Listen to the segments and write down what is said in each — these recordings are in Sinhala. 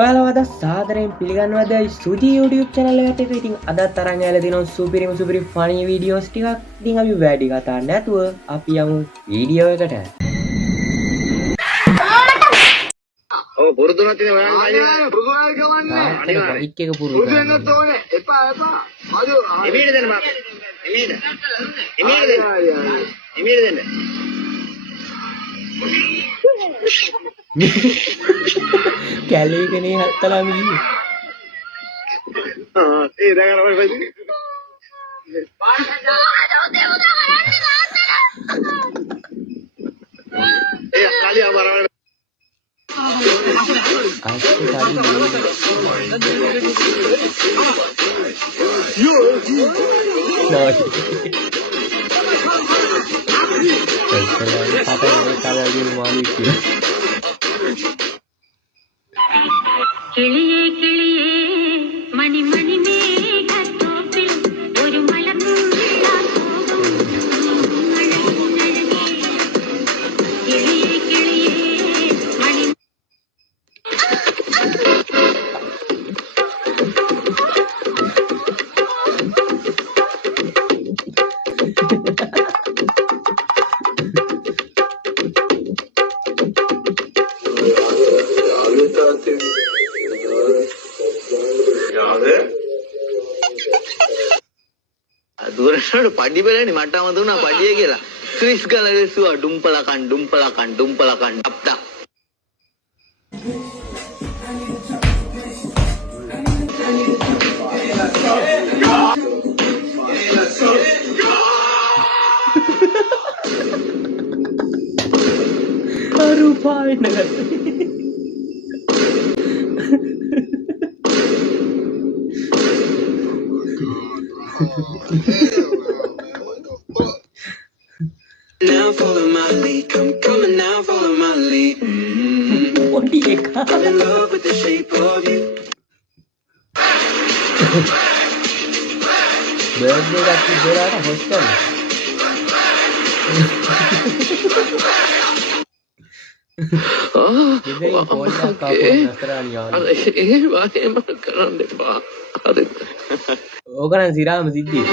ඔයාලවද සාදරයෙන් පිළිගන්නවද සුජි YouTube channel එකට. ඉතින් අදත් අරන් ඇවිල්ලා තිනවා සුපිරි ෆනි වීඩියෝස් ටිකක්. ඉතින් අපි වැඩි කතා නැතුව අපි යමු වීඩියෝ එකට. ඔව් පුරුදු නැතිනේ ඔයාලා පුරුදු වෙයි ගවන්නේ. අනිවාර්යයෙන් බයික් එක පුරුදු වෙන්නත් ඕනේ. එපා. අද එමෙහෙට දෙන්න මම. එමෙහෙට දෙන්න. කැලේකනේ හත්තලා මියි. ඒ දැන් අර ඒ කාලිය අමරවල കിളിയേ കിളിയേ മണി മണി മേഘത്തോപ്പിൽ ഒരു കിളിയേ കിളിയേ മണി දුරට පඩි බලන්නේ මට අමතුණා පඩිය කියලා. ක්‍රිස් ගලලෙසුවා ඩුම්පලකන් ඩප්ටා. අරුපා වෙන්න ගත්තා. Now follow my lead, come coming now, follow my lead. පොඩි එකා. I'm in love with the shape of you. Birthday එකක් ඉස්සරහට හොස්ටල්. ඉතින් පොඩ්ඩක් ආපහු නතරන් යන්න. ඒ වගේම කරන්න එපා. හරිද? ඕක නම් සිරාම සිද්ධිය.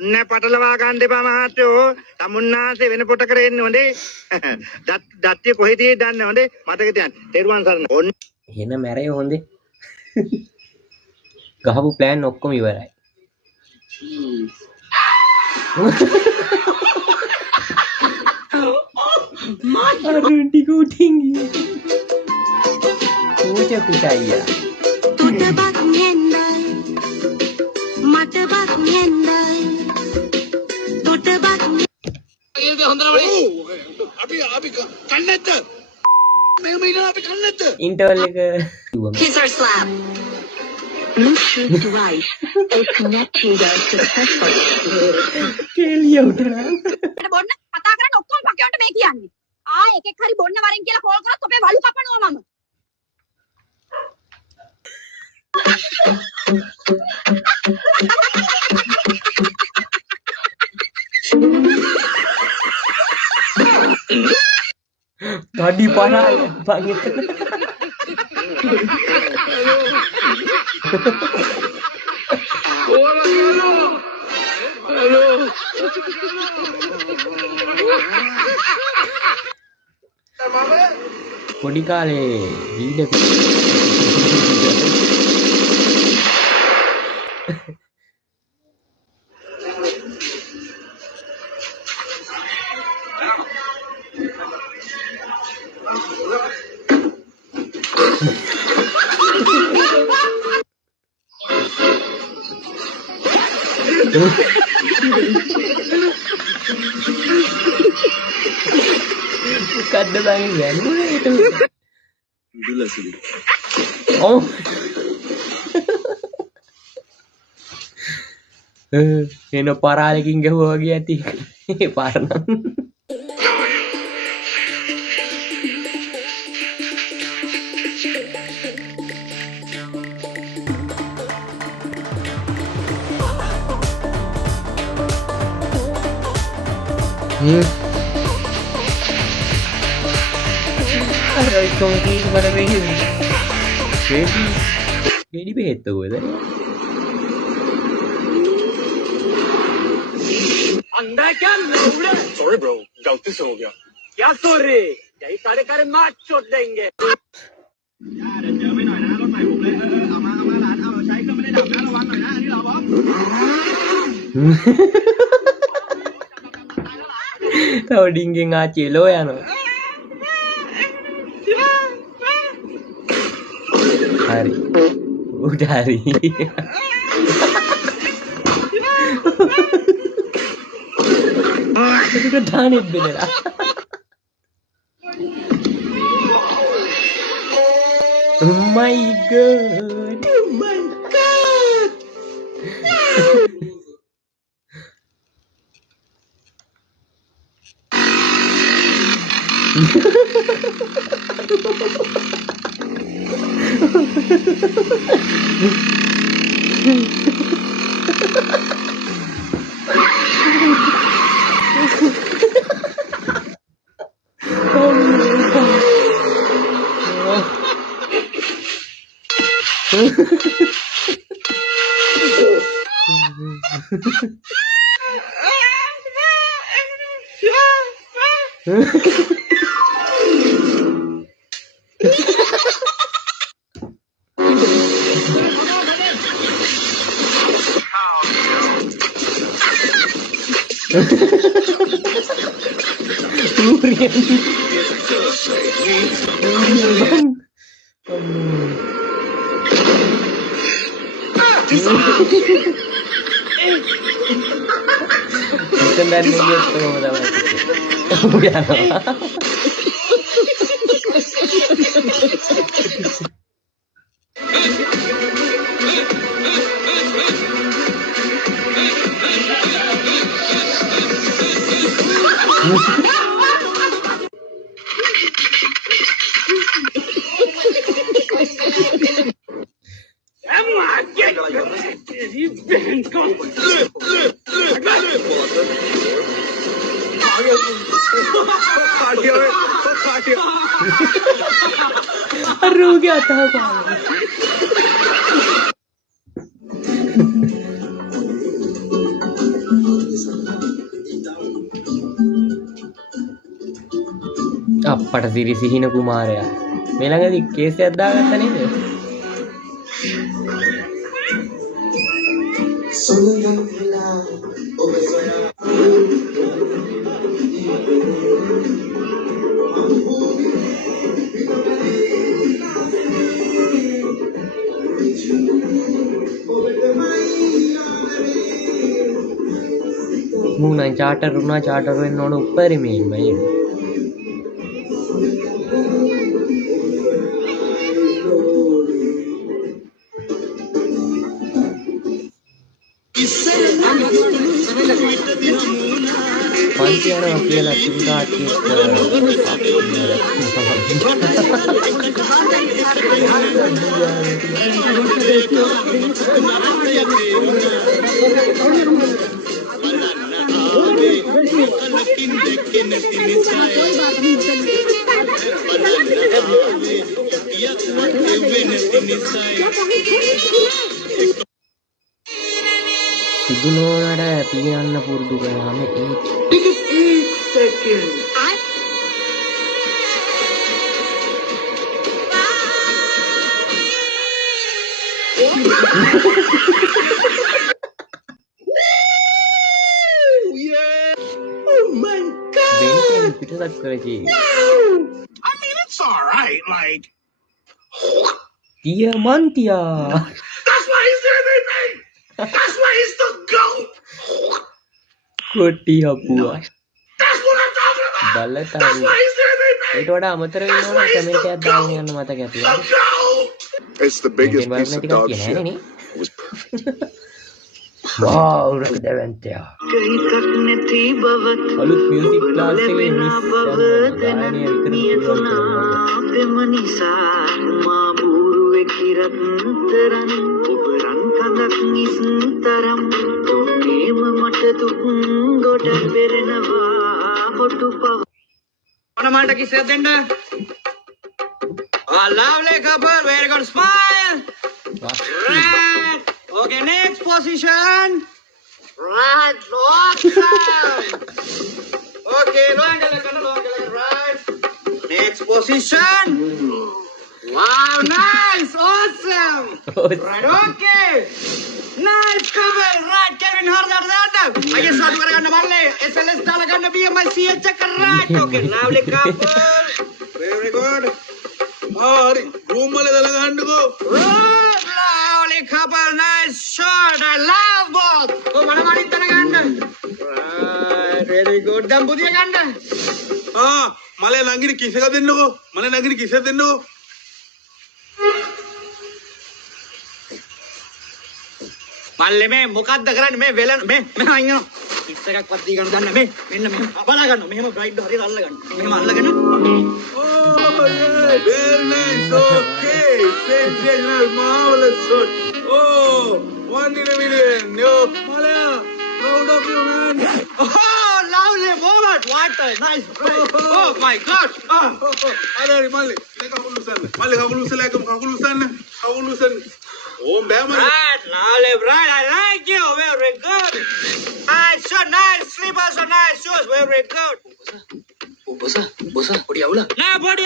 නෑ පටලවා ගන්න එපා මහත්තයෝ. තමුන්නාසේ වෙන පොටකට එන්නේ හොඳේ. දත්තිය කොහෙදී දන්නේ හොඳේ. මතක තියන්න. තෙරුවන් සරණ. ඔන්න එහෙන මැරේ හොඳේ. ගහපු ප්ලෑන් ඔක්කොම ඉවරයි. අරුන් ටික උටින් ගියේ. කුචයියා. තොටබක් නෙන්දයි මටබක් නෙන්දයි තොටබක් අපි කන්නේත් මේ මිනිහ අපි කන්නේත් ඉන්ටර්වල් එක scissor slap Bluetooth device is connected successfully. කෙලිය උටනා. බොන්න කතා කරන්න ඔක්කොම පකේවට මේ කියන්නේ. එකෙක් හරි බොන්න වරෙන් කියලා කෝල් කරොත් ඔබේ වලු කපනවා මම. තඩි පරාල පංගෙත. පොඩි කාලේ වීඩ කඩ බං යන්නේ ඒක. ඔව්. එන පරාලකින් ගැහුවා වගේ ඇති. පාරනම්. අර කොන්කීස් වල වෙඩි බෙහෙත්ත කොහෙද? सॉरी ब्रो गलती से हो गया क्या सॉरी यही सारे करे मार चोट देंगे เจอไม่หน่อยนะรถใหม่ผมเลยเอามาหลานเอาใช้เครื่องไม่ได้ดับนะระวังหน่อยนะอันนี้เราบอก තව ඩිංගෙන් ආච්චිලෝ යනවා. හරි. උඩ හරි. ඒක දානෙත් බෙදලා. Oh my god. Oh my god. Bukan dari dia pertama-tama. Bukan. रो गया था අප්පට සිරි සිහින කුමාරයා මේ ළඟදී කේසයක් දාගත්ත නේද? මූණන් චාටර් වුණා චාටර් වෙන්න ඕන උපරිමයෙන්ම එහෙම. පන්ති යනවා කියලා සිංගාටියෙක් සිදු නොවනට පිළියන්න පුරුදු කරාම පිටසක් කරචි. I mean it's all right like Diamantia. that's why he's everything that's why he's the GOAT කොටි හපුවා. that's what I'm talking about බලතරු. that's why he's everything ඊට වඩා අමතර වෙනවා කමෙන්ට් එකක් දාගෙන යන්න මතක ඇති. the GOAT It's the biggest piece of dog shit. නේ. Wow, look at that there. අලුත් මියුසික් ක්ලාස් එකේ මිස් ගායනය විතර පුළුවන්. kiss එකක් දෙන්න. Oh, lovely couple. Very good. Smile. Right. Okay, next position. Right. Awesome. Okay, lower right. Next position. Wow, nice. Awesome. Right, okay. Nice couple. Right, Kevin, hard. I guess I'm going to go. SLS going to be my CH check. Right. Okay, lovely couple. Very good. හරි රූම් වල දල ගන්නකෝ. Right, lovely couple. Nice shot. I love both. Oh, mana manin tana ganna. Right, very good. Dan budiya ganna. මලේ නංගිනි කිස් එකක් දෙන්නකෝ. මලේ නංගිනි කිස් එකක් දෙන්නකෝ. මල්ලේ මේ මොකද්ද කරන්නේ මේ වෙලන මේ අයියෝ කිස් එකක්වත් දී ගන්න දන්නේ මේ මෙන්න මෙහෙම බලා ගන්නවා මෙහෙම බ්‍රයිට් හරියට අල්ල ගන්න මෙහෙම අල්ලගෙන Very nice. Okay. Sensational. Marvelous shot. Oh, 1 in a million. Yo, Malaya, proud of you, man. Oh, lovely moment. What a nice play. Oh my god. Adari, Mali. Kakulu sanna. Mali kakulu selakam kakulu sanna. Kakulu sanna. Oh, bad man. Right, lovely, right. I like you. Very good. Nice shot, nice slippers, so nice shoes. Very good. බොස පොඩි අවුල Nah, body.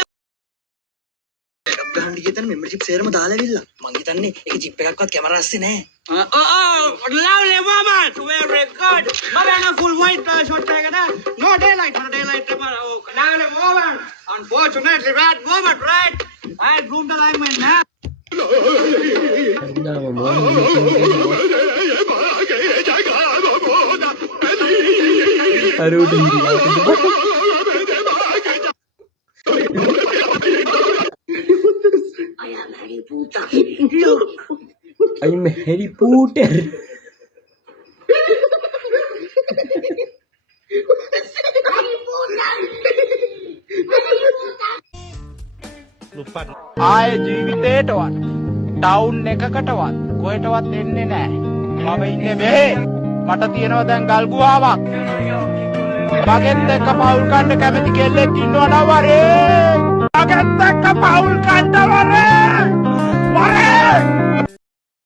ගහන්න ගියතන මෙම්බර්ෂිප් සේරම දාලා ඇවිල්ලා මං හිතන්නේ ඒක ජිප් එකක්වත් කැමරා ඇස්සේ නැහැ Oh, lovely moment. Very good. Mabana full white shot tagada. No daylight. Oh, lovely moment. Unfortunately, bad moment, right? I groomed the alignment now. I'm Harry Potter. ආයේ ජීවිතේටවත් ටවුන් එකකටවත් කොහෙටවත් එන්නේ නැහැ. මම ඉන්නේ මෙහෙ. මට තියෙනවා දැන් ගල් ගුහාවක්. මගෙත් එක්ක පවුල් කන්න කැමති කෙල්ලෙක් ඉන්නවා නම් වරේ. මගෙත් එක්ක පවුල් කන්න වරේ. වරේ.